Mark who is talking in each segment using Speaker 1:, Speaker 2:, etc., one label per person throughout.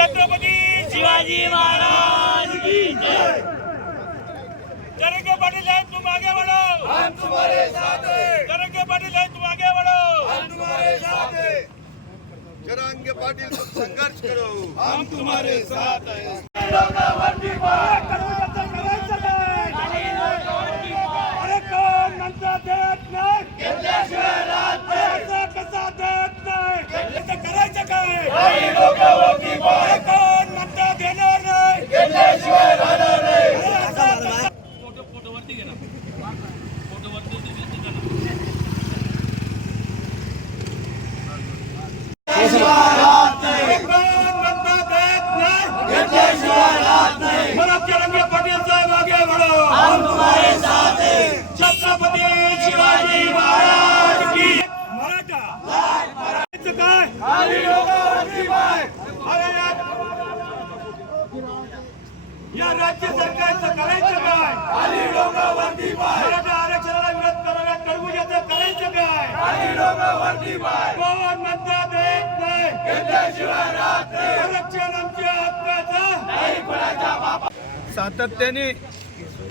Speaker 1: छत्रपती
Speaker 2: शिवाजी महाराज की जय.
Speaker 1: तरंगे पाटील है तुम आगे बढ़ो
Speaker 3: हम तुम्हारे साथ हैं.
Speaker 1: तरंगे पाटील है तुम आगे बढ़ो
Speaker 3: हम तुम्हारे साथ हैं. जरांगे पाटिल तुम संघर्ष करो. हम तुम्हारे साथ हैं.
Speaker 1: तिरंगे पटेल साहब आगे बढ़ो हम तुम्हारे साथ हैं छत्रपति शिवाजी महाराज की मराठा. करायचं काय अरे या- या राज्य सरकारचं करायचं काय मराठा आरक्षणाला विरोध करणाऱ्या कडबुजाचं करायचं काय कोण म्हणतात येत नाही आरक्षण
Speaker 4: सातत्याने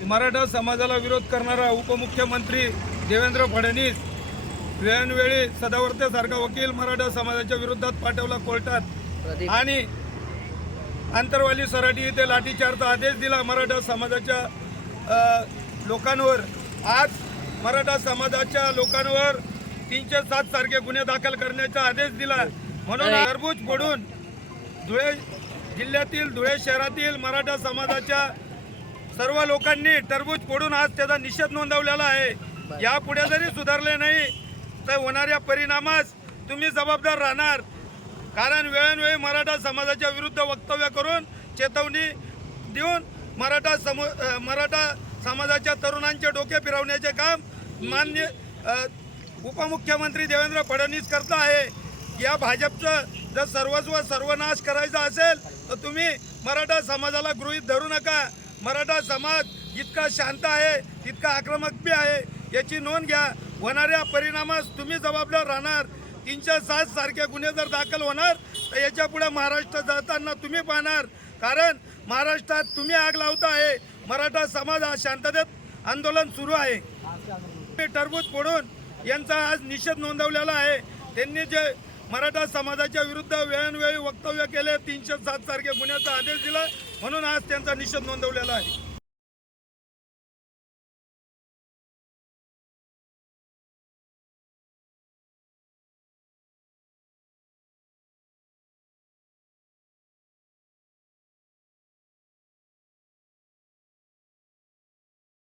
Speaker 4: मराठा समाजाला विरोध करणारा उपमुख्यमंत्री देवेंद्र फडणवीस वेळोवेळी सदावर्तेसारखा वकील मराठा समाजाच्या विरोधात पाठवला कोर्टात. आणि आंतरवाली सराटी येथे लाठीचारचा आदेश दिला मराठा समाजाच्या लोकांवर. आज मराठा समाजाच्या लोकांवर तीनशे सात सारखे गुन्हे दाखल करण्याचा आदेश दिला. म्हणून टरबूज फोडून धुळे जिल्ह्यातील धुळे शहरातील मराठा समाजाच्या सर्व लोकांनी टरबूज फोडून आज त्याचा निषेध नोंदवलेला आहे. यापुढे जरी सुधारले नाही तर होणाऱ्या परिणामास तुम्ही जबाबदार राहणार. कारण वेळोवेळी मराठा समाजाच्या विरुद्ध वक्तव्य करून चेतवणी देऊन मराठा समू मराठा समाजाच्या तरुणांचे डोके फिरवण्याचे काम मान्य उपमुख्यमंत्री देवेंद्र फडणवीस करता आहे. या भाजपचं जर सर्वस्व सर्वनाश करायचा असेल तर तुम्ही मराठा समाजाला गृहीत धरू नका. मराठा समाज जितका शांत आहे तितका आक्रमक बी आहे याची नोंद घ्या. होणाऱ्या परिणामास तुम्ही जबाबदार राहणार. तीनशे सात सारखे गुन्हे जर दाखल होणार तर याच्यापुढे महाराष्ट्र जाताना तुम्ही पाहणार. कारण महाराष्ट्रात तुम्ही आग लावता आहे. मराठा समाज हा शांततेत आंदोलन सुरू आहे. ते टरबूज फोडून यांचा आज निषेध नोंदवलेला आहे. त्यांनी जे मराठा समाजाच्या विरुद्ध वेळोवेळी वक्तव्य केले. तीनशे सात सारखे गुन्ह्याचा आदेश दिला. म्हणून आज त्यांचा निषेध नोंदवलेला आहे.